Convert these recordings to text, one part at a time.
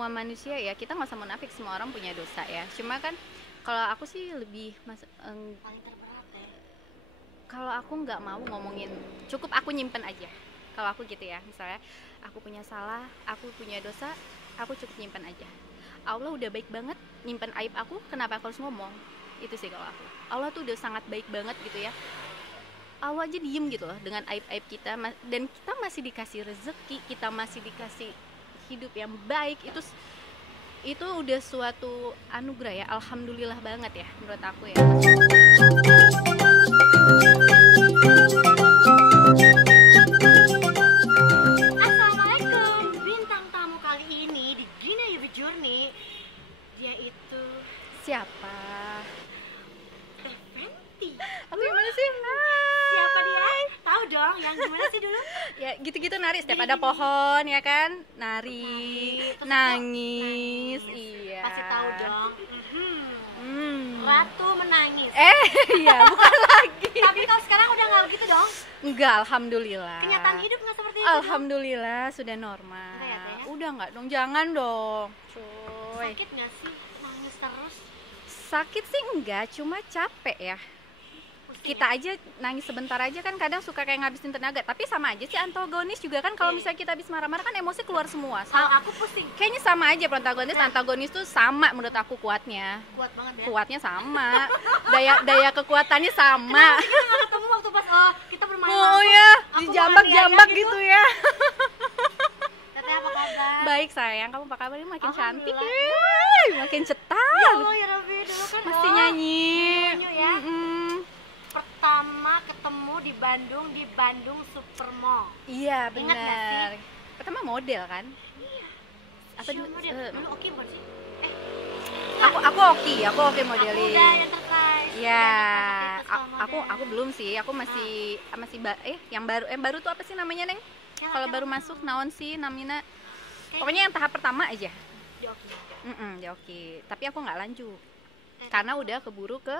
semua manusia ya, kita nggak usah munafik, semua orang punya dosa ya. Cuma kan kalau aku sih lebih Paling terberat ya. kalau aku nggak mau ngomongin, cukup aku nyimpen aja. Kalau aku gitu ya, misalnya aku punya salah, aku punya dosa, aku cukup nyimpen aja. Allah udah baik banget nyimpen aib aku, kenapa aku harus ngomong? Itu sih kalau aku. Allah tuh udah sangat baik banget gitu ya. Allah aja diem gitu loh dengan aib-aib kita, dan kita masih dikasih rezeki, kita masih dikasih hidup yang baik. Itu udah suatu anugerah ya, alhamdulillah banget ya menurut aku ya. Assalamualaikum. Bintang tamu kali ini di Gina Yubi Journey, dia itu Siapa? Teh Fenty. Aku gimana sih? Siapa dia? Tahu dong, yang gimana sih dulu? Ya gitu-gitu nari, setiap ada pohon ya kan, nari, Terus nangis, nangis. iya. Pasti tahu dong. Hmm. Ratu menangis. Iya, bukan lagi. Tapi kalau sekarang udah nggak begitu dong. Enggak, alhamdulillah. Kenyataan hidup nggak seperti itu. Alhamdulillah sudah normal. Udah ya, Teh, ya? Udah nggak dong, jangan dong, cuy. Sakit nggak sih nangis terus? Sakit sih enggak, cuma capek ya. Pusing Kita ya? aja nangis sebentar aja kan kadang suka kayak ngabisin tenaga, tapi sama aja sih antagonis juga kan, kalau Iya. misalnya kita habis marah-marah kan emosi keluar semua. Kalau aku pusing. Kayaknya sama aja protagonis, Nah. antagonis tuh sama menurut aku kuatnya. Kuat banget ya. Kuatnya sama. Daya kekuatannya sama. Kita nggak ketemu waktu pas kita bermain Oh langsung. ya, Aku dijambak-jambak beraniaya gitu ya. Teteh apa kabar? Baik sayang, kamu apa kabar? Ini makin cantik. Alhamdulillah. Makin Ya cetar. Allah ya Rabbi, dulu kan Mesti nyanyi. nyanyi ya. Mm-mm. Pertama ketemu di Bandung Supermall. Iya Ingat nggak sih? benar. Pertama model kan? Iya. Apa dulu? Model? Dulu oke bukan sih? Aku oke Aku modeling. udah Enterprise. Ya, Enterprise aku model. belum sih. Aku masih yang baru tuh apa sih namanya, Neng? Yang Kalau macam- baru masuk naon sih namanya? Kayak Pokoknya yang tahap pertama aja. di oke. Ya oke. Tapi aku nggak lanjut karena udah keburu ke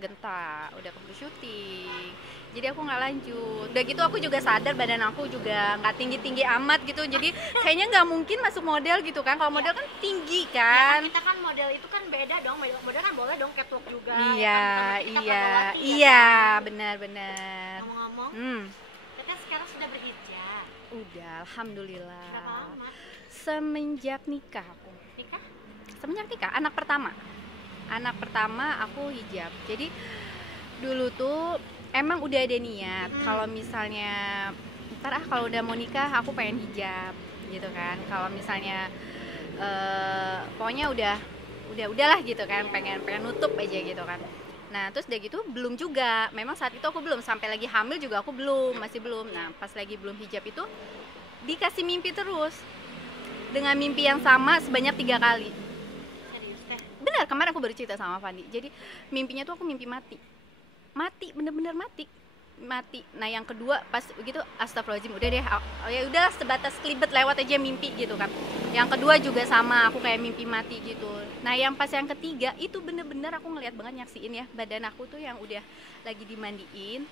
Genta, udah keburu syuting. Jadi aku nggak lanjut. Udah gitu aku juga sadar badan aku juga nggak tinggi-tinggi amat gitu. Jadi kayaknya nggak mungkin masuk model gitu kan. Kalau model kan tinggi Ya, kan. kita kan model itu kan beda dong. Model kan boleh dong catwalk juga. Iya, ya kan? Kita iya, Fatmawati, ya iya, kan? benar-benar. Ngomong-ngomong, Hmm, Teteh sekarang sudah berhijab. udah, alhamdulillah. Berapa lama? Semenjak nikah aku. Nikah? Semenjak nikah, anak pertama aku hijab. Jadi dulu tuh emang udah ada niat kalau misalnya ntar kalau udah mau nikah aku pengen hijab gitu kan. Kalau misalnya pokoknya udahlah gitu kan, pengen nutup aja gitu kan. Nah terus udah gitu belum juga, memang saat itu aku belum, sampai lagi hamil juga aku masih belum. Nah pas lagi belum hijab itu dikasih mimpi terus dengan mimpi yang sama sebanyak 3 kali. Serius teh? Benar, kemarin aku baru cerita sama Fandi. Jadi mimpinya tuh aku mimpi mati, bener-bener mati. Nah yang kedua pas begitu astagfirullahaladzim, udah deh, ya udah sebatas kelibet lewat aja mimpi gitu kan. Yang kedua juga sama, aku kayak mimpi mati gitu. Nah yang pas yang ketiga itu bener-bener aku ngeliat banget, nyaksiin ya badan aku tuh yang udah lagi dimandiin,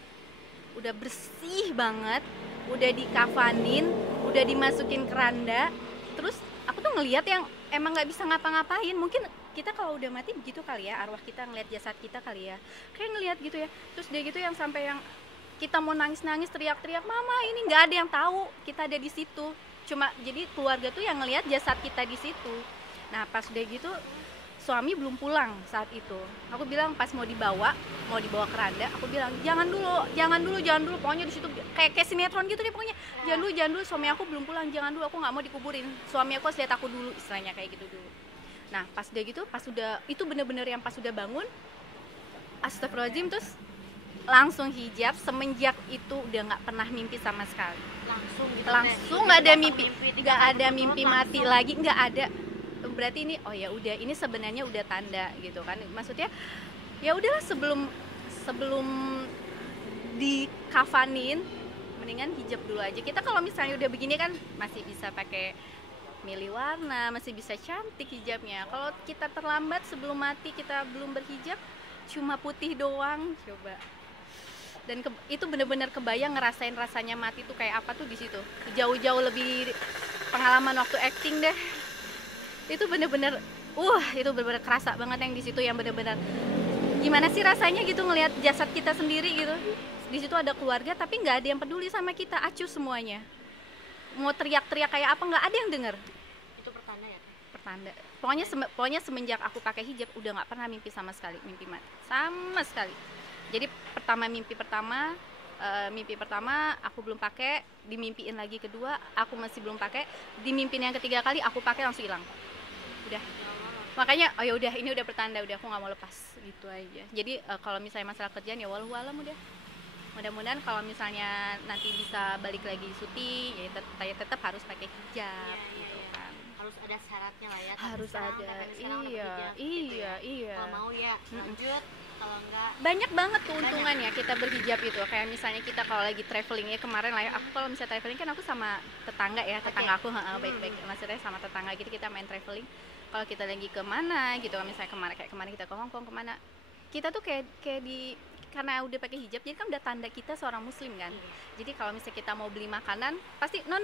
udah bersih banget, udah dikafanin, udah dimasukin keranda. Terus aku tuh ngeliat yang emang nggak bisa ngapa-ngapain. Mungkin kita kalau udah mati begitu kali ya, arwah kita ngeliat jasad kita kali ya, kayak ngeliat gitu ya. Terus dia gitu yang sampai yang kita mau nangis-nangis, teriak-teriak, mama ini nggak ada yang tahu kita ada di situ. Cuma jadi keluarga tuh yang ngeliat jasad kita di situ. Nah pas udah gitu suami belum pulang saat itu. Aku bilang pas mau dibawa keranda, aku bilang jangan dulu, pokoknya di situ kayak sinetron gitu deh pokoknya. Jangan dulu, suami aku belum pulang, jangan dulu, aku nggak mau dikuburin. Suami aku harus lihat aku dulu, istilahnya kayak gitu dulu. Nah pas udah gitu, pas udah itu bener-bener yang pas udah bangun, astagfirullahaladzim, terus langsung hijab. Semenjak itu udah nggak pernah mimpi sama sekali. Langsung gitu Langsung teh. nggak ada Datang mimpi, tiga nggak kali ada berturut-turut mimpi mati langsung. lagi, nggak ada. Berarti ini oh ya udah, ini sebenarnya udah tanda gitu kan. Maksudnya ya udahlah, sebelum dikafanin mendingan hijab dulu aja. Kita kalau misalnya udah begini kan masih bisa pakai milih warna, masih bisa cantik hijabnya. Kalau kita terlambat sebelum mati kita belum berhijab, cuma putih doang, coba. Dan itu bener-bener kebayang ngerasain rasanya mati tuh kayak apa tuh di situ. Jauh-jauh lebih pengalaman waktu acting deh. itu bener-bener itu bener-bener kerasa banget yang di situ, yang bener-bener gimana sih rasanya gitu ngelihat jasad kita sendiri gitu. Di situ ada keluarga tapi nggak ada yang peduli sama kita, acuh semuanya. Mau teriak-teriak kayak apa nggak ada yang denger. Itu pertanda ya Teh? Pertanda. Pokoknya semenjak aku pakai hijab udah nggak pernah mimpi sama sekali, mimpi mati sama sekali. Jadi mimpi pertama aku belum pakai, dimimpiin lagi kedua aku masih belum pakai, dimimpin yang ketiga kali aku pakai langsung hilang. Udah. Makanya ya udah, ini udah pertanda, udah aku nggak mau lepas gitu aja. Jadi kalau misalnya masalah kerjaan ya walau alam udah. Mudah-mudahan kalau misalnya nanti bisa balik lagi syuting ya tetap harus pakai hijab gitu kan. Harus ada syaratnya lah ya. Harus ada. Iya. Kalau mau ya lanjut, kalau enggak banyak banget keuntungannya kita berhijab itu. Kayak misalnya kita kalau lagi traveling ya, kemarin lah ya, aku kalau misalnya traveling kan aku sama tetangga ya, tetangga aku baik-baik, maksudnya sama tetangga gitu kita main traveling. Kalau kita lagi kemana gitu, misalnya kemarin kita ke Hong Kong kemana, kita tuh kayak di, karena udah pakai hijab jadi kan udah tanda kita seorang muslim kan. Jadi kalau misalnya kita mau beli makanan pasti no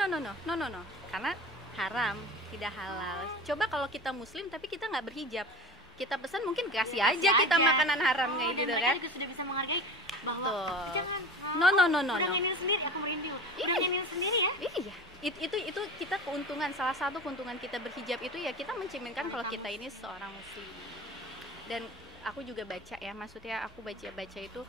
karena haram, tidak halal. Coba kalau kita muslim tapi kita nggak berhijab, kita pesan mungkin kasih aja kita makanan haram kayak gitu kan. Juga sudah bisa menghargai bahwa jangan no. Udah nyanyiin sendiri, aku merinding. Udah nyanyiin sendiri ya. Iya. Itu kita keuntungan, salah satu keuntungan kita berhijab itu ya kita mencerminkan kalau kita ini seorang muslim. Dan aku juga baca ya, maksudnya aku baca itu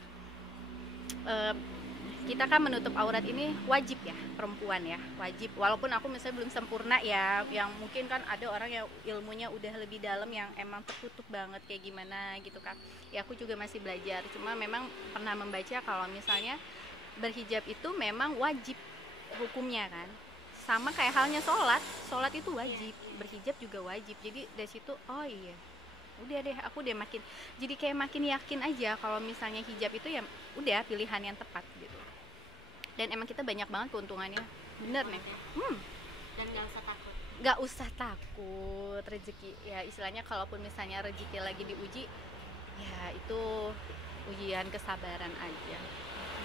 kita kan menutup aurat ini wajib ya, perempuan ya wajib, walaupun aku misalnya belum sempurna ya, yang mungkin kan ada orang yang ilmunya udah lebih dalam yang emang tertutup banget kayak gimana gitu kan ya, aku juga masih belajar. Cuma memang pernah membaca kalau misalnya berhijab itu memang wajib hukumnya kan, sama kayak halnya sholat itu wajib, berhijab juga wajib. Jadi dari situ oh iya udah deh, aku udah makin jadi kayak makin yakin aja kalau misalnya hijab itu ya udah pilihan yang tepat gitu. Dan emang kita banyak banget keuntungannya, bener nih. Dan nggak usah takut rezeki ya, istilahnya kalaupun misalnya rezeki lagi diuji ya itu ujian kesabaran aja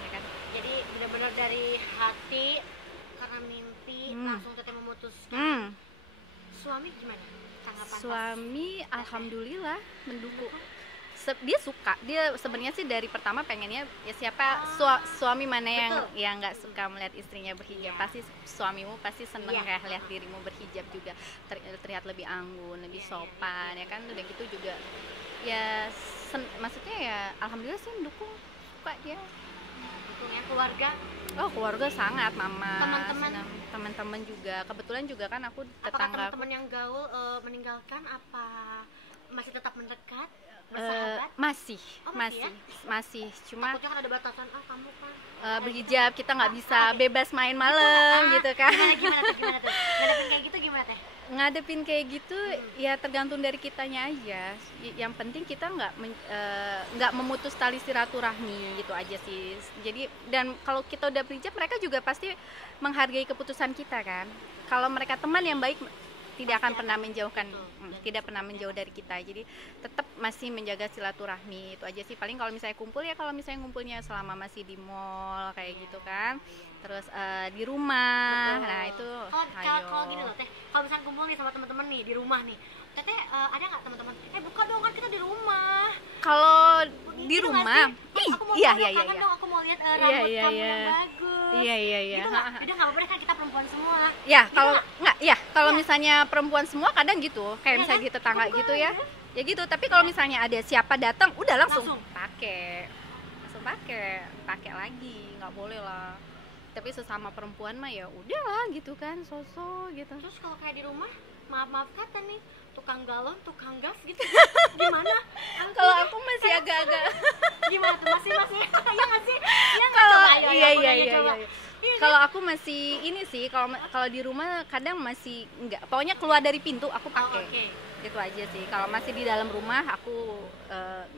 ya kan. Jadi benar-benar dari hati karena mimpi langsung teteh memutuskan. Suami gimana tanggapan? Suami alhamdulillah mendukung. Dia suka, dia sebenarnya sih dari pertama pengennya ya siapa suami mana yang nggak suka melihat istrinya berhijab. Pasti suamimu pasti seneng kayak lihat dirimu berhijab juga, terlihat lebih anggun, lebih sopan ya kan. Udah gitu juga ya maksudnya ya alhamdulillah sih mendukung, suka dia. Dukungnya keluarga? Oh, keluarga sangat, mama, teman-teman juga. Kebetulan juga kan aku tetangga. Apakah teman-teman yang gaul meninggalkan, apa masih tetap mendekat? Masih cuma takutnya kan ada batasan kamu kan berhijab kita nggak bisa bebas main malam gitu kan. Gimana tuh ngadepin kayak gitu gimana teh? Ngadepin kayak gitu ya tergantung dari kitanya aja. Yang penting kita nggak memutus tali silaturahmi gitu aja sih. Jadi dan kalau kita udah berhijab mereka juga pasti menghargai keputusan kita kan. Kalau mereka teman yang baik tidak akan pernah menjauhkan, tidak pernah menjauh dari kita. Jadi tetap masih menjaga silaturahmi itu aja sih. Paling kalau misalnya kumpul ya kalau misalnya ngumpulnya selama masih di mall kayak gitu kan. Terus di rumah. Betul. Nah itu kalau gini loh teh, kalau misalnya kumpul nih sama teman-teman nih di rumah nih, teteh ada nggak teman-teman buka dong kan kita di rumah. Kalau di rumah iya dong, aku mau lihat rambut kamu yang bagus. Iya gitu udah nggak apa-apa kan kita perempuan semua ya. Kalau nggak ya kalau misalnya perempuan semua kadang gitu kayak misalnya di tetangga gitu ya gitu. Tapi kalau misalnya ada siapa datang udah langsung pakai lagi, nggak boleh lah. Tapi sesama perempuan mah ya udahlah gitu kan, sosok gitu. Terus kalau kayak di rumah maaf kata nih tukang galon, tukang gas gitu gimana? Kalau aku masih agak-agak gimana tuh masih ya nggak sih? Kalau iya. Kalau aku masih ini sih, kalau di rumah kadang masih enggak, pokoknya keluar dari pintu aku pakai. Gitu aja sih. Kalau masih di dalam rumah aku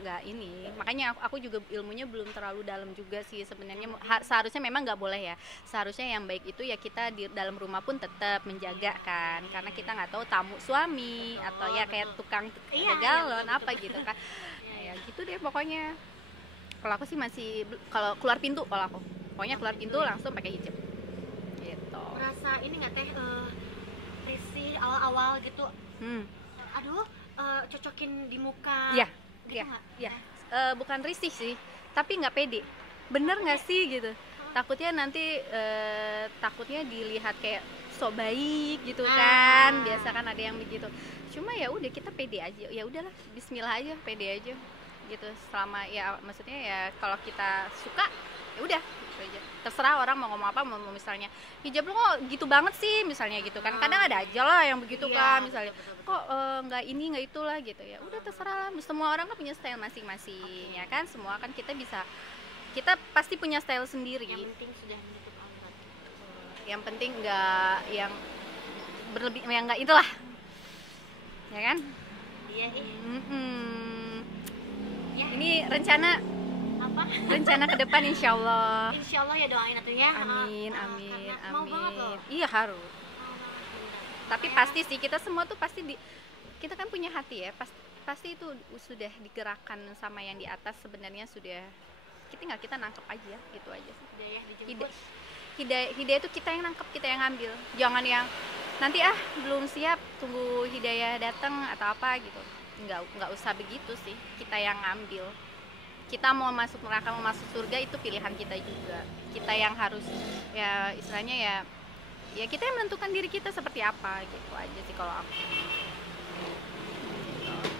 nggak ini. Makanya aku juga ilmunya belum terlalu dalam juga sih sebenarnya. Seharusnya memang nggak boleh ya. Seharusnya yang baik itu ya kita di dalam rumah pun tetap menjaga kan. Karena kita nggak tahu tamu suami atau ya kayak tukang galon apa gitu kan. Ya gitu deh pokoknya. Kalau aku sih masih kalau keluar pintu, kalau aku pokoknya keluar pintu langsung pakai hijab gitu. Merasa ini nggak teh risih awal-awal gitu aduh cocokin di muka Iya, gitu iya, nggak? iya. Bukan risih sih, tapi nggak pede. Bener nggak sih gitu? Takutnya nanti takutnya dilihat kayak sok baik gitu kan. Biasa kan ada yang begitu. Cuma ya udah kita pede aja. Ya udahlah, bismillah aja, pede aja. Gitu. Selama ya maksudnya ya kalau kita suka ya udah gitu aja. Terserah orang mau ngomong apa, mau misalnya hijab lu kok gitu banget sih misalnya gitu kan. Kadang ada aja lah yang begitu kan misalnya. Kok nggak ini nggak itulah gitu ya. Udah terserah lah. Semua orang kan punya style masing-masing ya kan. Semua kan kita pasti punya style sendiri. Yang penting sudah menutup aurat. Yang penting nggak yang berlebih, yang nggak itulah ya kan. Iya ya. Ini rencana Apa? ke depan insya Allah. Insya Allah ya, doain atuh ya. Amin, Karena mau banget loh. Iya harus. Tapi pasti sih kita semua tuh pasti kita kan punya hati ya. Pasti itu sudah digerakkan sama yang di atas, sebenarnya sudah kita nangkep aja gitu aja sih. Hidayah dijemput. Hidayah itu kita yang nangkep, kita yang ngambil. Jangan yang nanti belum siap tunggu hidayah datang atau apa gitu. Nggak usah begitu sih. Kita yang ngambil. Kita mau masuk neraka mau masuk surga itu pilihan kita juga. Kita yang harus ya istilahnya ya kita yang menentukan diri kita seperti apa gitu aja sih kalau aku.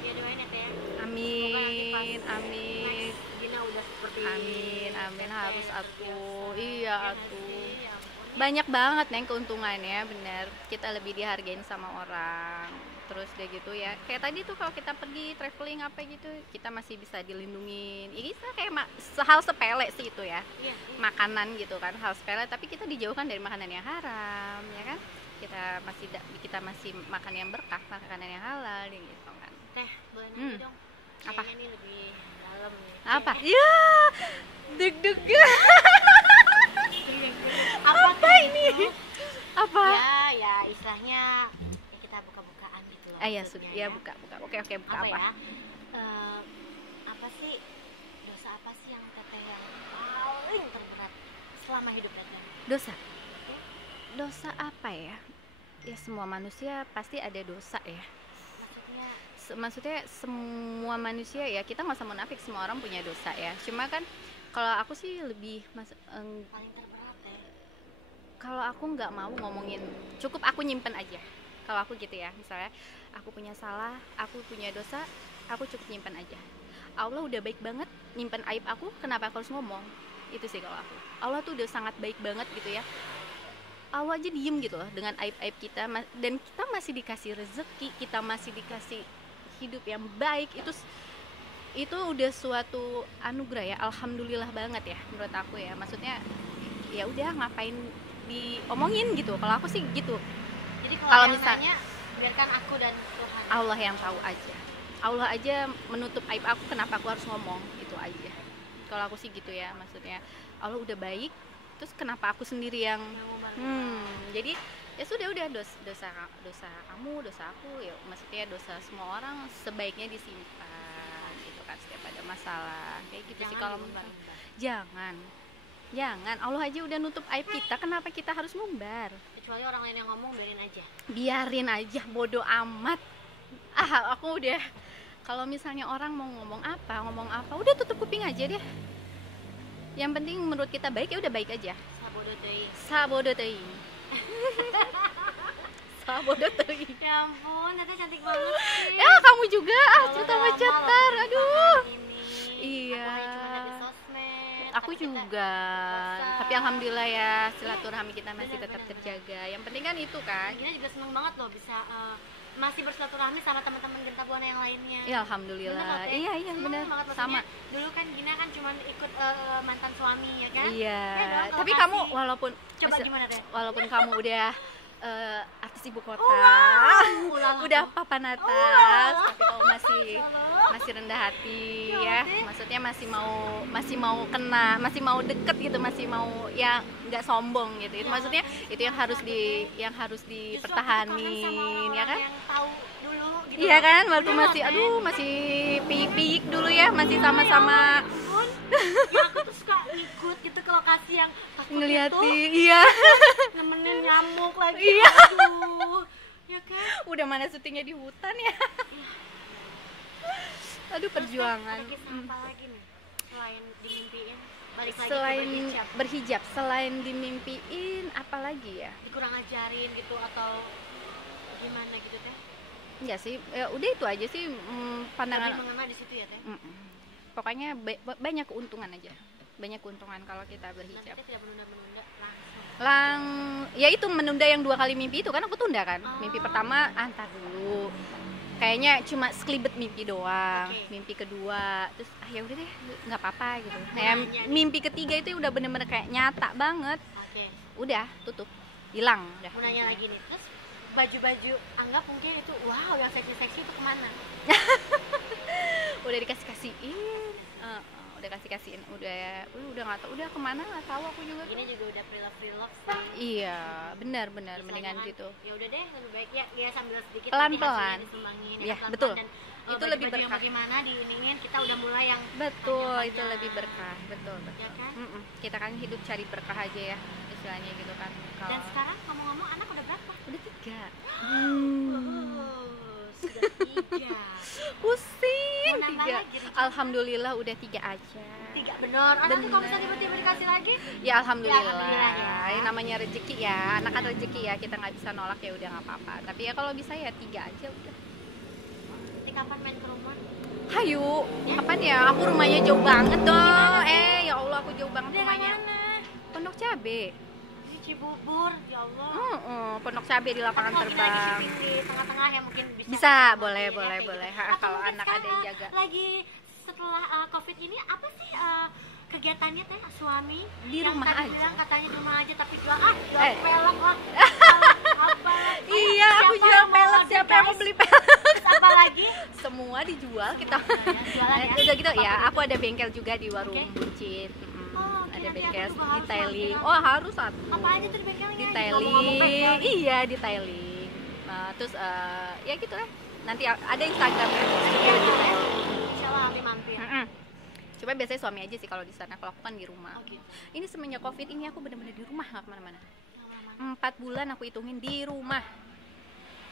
Ya doain ya Teh. Amin, amin. Gina udah seperti Amin harus atuh. Iya atuh. Ya, Banyak banget Neng keuntungannya, bener. Kita lebih dihargain sama orang. Terus deh gitu ya. Kayak tadi tuh kalau kita pergi traveling apa gitu, kita masih bisa dilindungin. Ini kayak hal sepele sih itu ya. Iya. Makanan gitu kan, hal sepele tapi kita dijauhkan dari makanan yang haram, ya kan? Kita masih makan yang berkah, makanan yang halal gitu kan. Teh, boleh nanya dong. Apa? Kayaknya ini lebih dalam nih. Apa? Ya, deg-degan. Apa ini? Apa? Ya istilahnya ya kita buka-bukaan gitu loh. Ya maksudnya sudah, ya buka. Oke, buka apa? Ya? Apa sih dosa apa sih yang Teteh yang paling terberat selama hidup Teteh? Dosa apa ya? Ya semua manusia pasti ada dosa ya. Maksudnya semua manusia ya, kita nggak usah munafik, semua orang punya dosa ya. Cuma kan kalau aku sih lebih paling terberat ya. Kalau aku nggak mau ngomongin, cukup aku nyimpen aja. Kalau aku gitu ya, misalnya aku punya salah, aku punya dosa, aku cukup nyimpen aja. Allah udah baik banget nyimpen aib aku, kenapa aku harus ngomong? Itu sih kalau aku. Allah tuh udah sangat baik banget gitu ya. Allah aja diem gitu loh dengan aib-aib kita, dan kita masih dikasih rezeki, kita masih dikasih hidup yang baik. Itu udah suatu anugerah ya, alhamdulillah banget ya menurut aku ya. Maksudnya ya udah ngapain diomongin gitu, kalau aku sih gitu. Jadi kalau misalnya biarkan aku dan Tuhan, Allah yang tahu aja. Allah aja menutup aib aku, kenapa aku harus ngomong, itu aja. Kalau aku sih gitu ya, maksudnya Allah udah baik, terus kenapa aku sendiri yang jadi ya sudah dosa kamu, dosa aku ya, maksudnya dosa semua orang sebaiknya disimpan gitu kan, setiap ada masalah kayak gitu. Jangan sih kalau jangan Allah aja udah nutup aib kita, kenapa kita harus ngumbar? Kecuali orang lain yang ngomong, biarin aja bodo amat. Aku udah, kalau misalnya orang mau ngomong apa udah tutup kuping aja deh. Yang penting menurut kita baik ya udah baik aja. Sabodo teuing. Ya ampun, Teteh cantik banget sih. Ya kamu juga cerita cetar. Aduh. Iya. Aku juga. Tapi alhamdulillah ya, silaturahmi kita masih tetap terjaga. Yang penting kan itu kan. Gina juga seneng banget loh bisa masih bersilaturahmi sama teman-teman Genta Buana yang lainnya. Ya alhamdulillah. Iya benar. Sama. Dulu kan Gina kan cuma ikut mantan suami ya kan? Iya. Ya dong, tapi kamu walaupun gimana deh? Walaupun kamu udah artis ibu kota, udah papan atas, tapi kamu masih rendah hati ya. Maksudnya masih mau kena, masih mau deket gitu, masih mau ya nggak sombong gitu. Itu maksudnya itu yang harus dipertahanin ya kan? Yang tahu dulu gitu. Iya kan, waktu masih piik-piik dulu ya, masih sama-sama. Ya aku tuh suka ikut gitu ke lokasi yang takut ngeliatin itu, iya nemenin nyamuk lagi. Iya. Aduh, ya Ya kan? Udah mana syutingnya di hutan ya. Aduh, Terus, perjuangan. ada kisah apa lagi nih selain dimimpiin? Balik lagi Selain ke berhijab, selain dimimpiin apa lagi ya? dikurang ajarin gitu atau gimana gitu teh? Enggak sih, ya udah itu aja sih pandangan. Lebih mengena di situ ya teh. Pokoknya banyak keuntungan aja, banyak keuntungan kalau kita Dan berhijab. kita tidak menunda-menunda langsung. Ya itu menunda yang 2 kali mimpi itu kan aku tunda kan. Mimpi pertama antar dulu, kayaknya cuma sekelibet mimpi doang. Mimpi kedua terus ya udah deh nggak apa-apa gitu. Nah, mimpi ketiga itu udah bener-bener kayak nyata banget. Udah tutup, hilang udah. Mau nanya lagi nih, terus baju-baju anggap mungkin itu wow yang seksi-seksi itu kemana? Udah dikasih-kasihin, udah kasih-kasihin, udah nggak tahu, udah kemana nggak tahu aku juga. Gini juga udah pre-love sih. Iya, benar mendingan kan, gitu. Ya udah deh, lebih baik ya sambil sedikit pelan-pelan disumbangin ya, pelan-pelan. betul. Dan Itu lebih berkah. yang bagaimana diiningin kita udah mulai yang Betul, panjang-panjang. itu lebih berkah, betul. Ya kan? Kita kan hidup cari berkah aja ya, istilahnya gitu kan. Dan sekarang ngomong-ngomong anak udah berapa? Udah 3. Sudah 3. Pusing, Mau nambah 3. lagi, Rika? Alhamdulillah udah 3 aja. 3 bener. Anak tuh kalau bisa Bener. tiba-tiba dikasih lagi. Ya alhamdulillah. Ya, alhamdulillah ya. Ini namanya rezeki ya, anak kan rezeki ya, kita nggak bisa nolak ya udah nggak apa-apa. Tapi ya kalau bisa ya 3 aja udah. Nanti kapan main ke rumah? Hayu, kapan ya? Aku rumahnya jauh banget dong. Ya Allah aku jauh banget Daerah rumahnya. mana? Pondok Cabe. Di Cibubur, ya Allah. Pondok Cabe di lapangan Kalau kita lagi terbang. syuting di tengah-tengah yang mungkin bisa. Bisa, kita boleh, matiin, boleh, kayak boleh. gitu. Ha, Atau kalau mungkin anak ada yang sekarang jaga. Lagi setelah COVID ini apa sih kegiatannya teh suami? Di yang rumah tadi aja. bilang katanya di rumah aja tapi jual jual Eh. pelek lah. Apa? Iya, aku Siapa jual yang mau pelek. order, Siapa yang mau guys? beli pelek? Terus apa lagi? Semua dijual kita. Jualan ya. Udah gitu ya. Apa Aku ada bengkel juga di warung Oke. buncit. Oh, oke, Ada nanti bengkel aku juga harus detailing. mampir. Oh harus satu. Apa aja tuh di bengkelnya? Detailing. Ngomong-ngomong bengkel. Iya detailing. Terus ya gitu lah. Nanti ada Instagramnya studio detailing. Insya Allah Ami mampir. Coba biasanya suami aja sih kalau di sana. Kalau aku kan di rumah. Oh, gitu. Ini semenjak COVID ini aku bener-bener di rumah nggak kemana-mana. Yang lama. 4 bulan aku hitungin di rumah.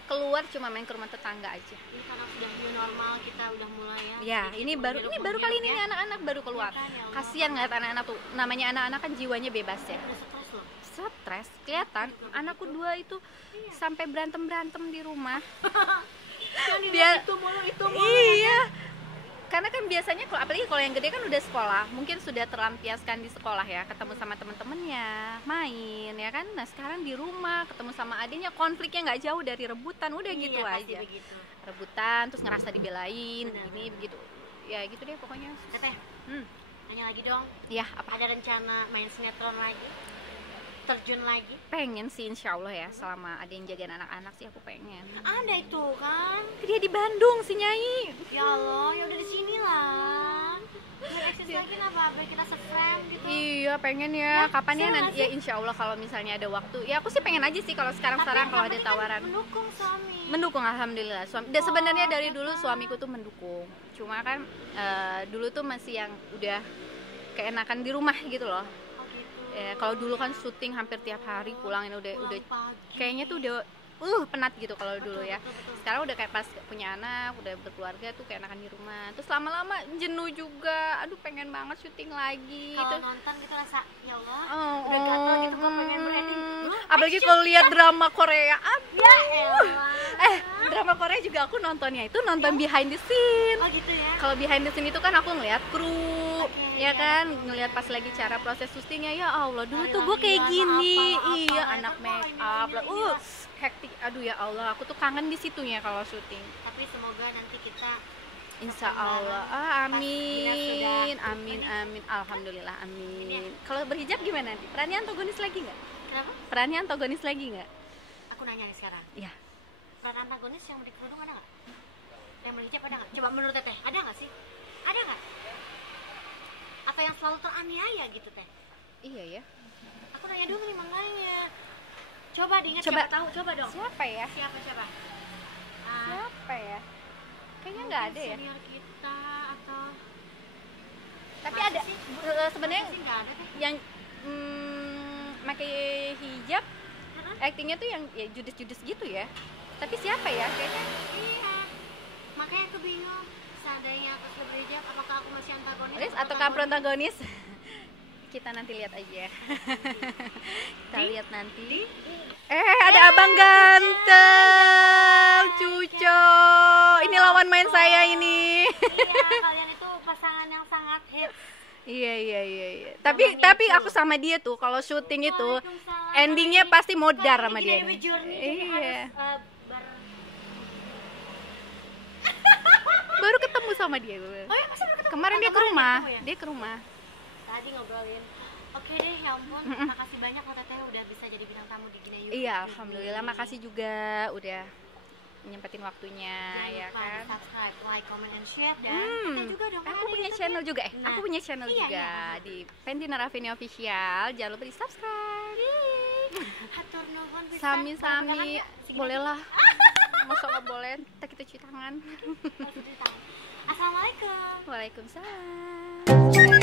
Keluar cuma main ke rumah tetangga aja. Ini karena sudah new normal kita udah mulai ya. Ya, ini baru kali ini ya. nih anak-anak baru keluar. Iya kan, ya Allah. Kasihan ngeliat anak-anak tuh. Namanya anak-anak kan jiwanya bebas ya. Udah stres loh. Stres, kelihatan. Anakku 2 itu sampai berantem di rumah. Biar itu mulu. iya. Karena kan biasanya kalau apalagi kalau yang gede kan udah sekolah, mungkin sudah terlampiaskan di sekolah ya, ketemu sama temen-temennya, main ya kan. Nah sekarang di rumah ketemu sama adiknya, konfliknya nggak jauh dari rebutan, udah gitu Iya, pasti aja. begitu. Rebutan, terus ngerasa dibelain, Benar. ini begitu. Ya gitu deh pokoknya. Teteh, Hmm. tanya lagi dong. Ya apa? Ada rencana main sinetron lagi? Terjun lagi? Pengen sih insya Allah ya, selama ada yang jagain anak-anak sih aku pengen. Ada itu kan. Dia di Bandung si Nyai. Ya Allah, ya udah di sini lah. Biar eksis lagi apa? Biar kita se-friend gitu. Iya pengen ya, Ya, kapan ya seru nanti nggak ya sih? insya Allah kalau misalnya ada waktu. Ya aku sih pengen aja sih kalau sekarang Tapi kalau yang ada penting tawaran. kan mendukung suami. Mendukung alhamdulillah. Oh, Sebenarnya dari ya dulu kan. suamiku tuh mendukung. Cuma kan dulu tuh masih yang udah keenakan di rumah gitu loh. Oh gitu. Kalau dulu kan syuting hampir tiap hari pulang ini udah Pulang pagi. kayaknya tuh udah penat gitu kalau dulu ya. Betul. Sekarang udah kayak pas punya anak, udah berkeluarga tuh keenakan di rumah. Terus lama-lama jenuh juga. Aduh pengen banget syuting lagi. Kalau Terus- nonton gitu rasa ya Allah, Oh, udah gatel gitu kok pengen berending. Apalagi kalau lihat drama Korea, aduh. Ya elah. Drama Korea juga aku nontonnya itu nonton behind the scene. Oh gitu ya. Kalau behind the scene itu kan aku ngeliat kru, Oke, ya iya. kan, ngeliat pas lagi cara proses syutingnya. Ya Allah, dulu Dari tuh gue kayak latihan, gini, apa, iya itu anak kok make ini, up ini, lah, ini lah. hektik. Aduh ya Allah, aku tuh kangen di situnya kalau syuting. Tapi semoga nanti kita Insya Allah, amin, amin, alhamdulillah, amin. Kalau berhijab gimana nih? Perannya antagonis lagi nggak? kenapa? Perannya antagonis lagi nggak? Aku nanya nih sekarang. Iya. Peran antagonis yang beri kerudung ada nggak? Yang berhijab ada nggak? Coba menurut Teteh, ada nggak sih? Ada nggak? Atau yang selalu teraniaya gitu Teh? Iya ya. Aku nanya dulu nih makanya. Coba diingat, Coba. siapa tahu, coba dong. Siapa ya? Siapa? Siapa ya? Kayaknya nggak ada ya. Senior kita atau Tapi Masa ada sih? sebenarnya Masa sih nggak ada Teh? yang pakai hijab Heeh. actingnya tuh yang ya judes-judes gitu ya. Tapi siapa ya? Kayaknya Iya, makanya aku bingung. Seandainya aku sudah berhijab, apakah aku masih antagonis ataukah protagonis? Kita nanti lihat aja. Kita lihat nanti. Ada abang ganteng, Cuco. Ini lawan main saya ini. Iya, kalian itu pasangan yang sangat hits. Iya. Tapi aku sama dia tuh kalau syuting itu endingnya pasti modar sama dia. Iya. Baru ketemu sama dia. Oh ya, masa baru ketemu? Kemarin dia ke rumah. Ya? Dia ke rumah. Tadi ngobrolin. Oke deh, ya ampun. Makasih banyak loh Teteh udah bisa jadi bintang tamu di Gina Yuk. Iya, alhamdulillah. Makasih juga udah nyempetin waktunya. Jangan Ya lupa kan. di subscribe, like, comment, and share. Dan Teteh juga dong. Aku punya channel juga. Nah, Aku punya channel iya, juga di Pentina Raffini Official. Jangan lupa di subscribe. Hatur nuhun pisan. Sami-sami. Bolehlah. Masa nggak boleh? Kita cuci tangan. Assalamualaikum. Waalaikumsalam.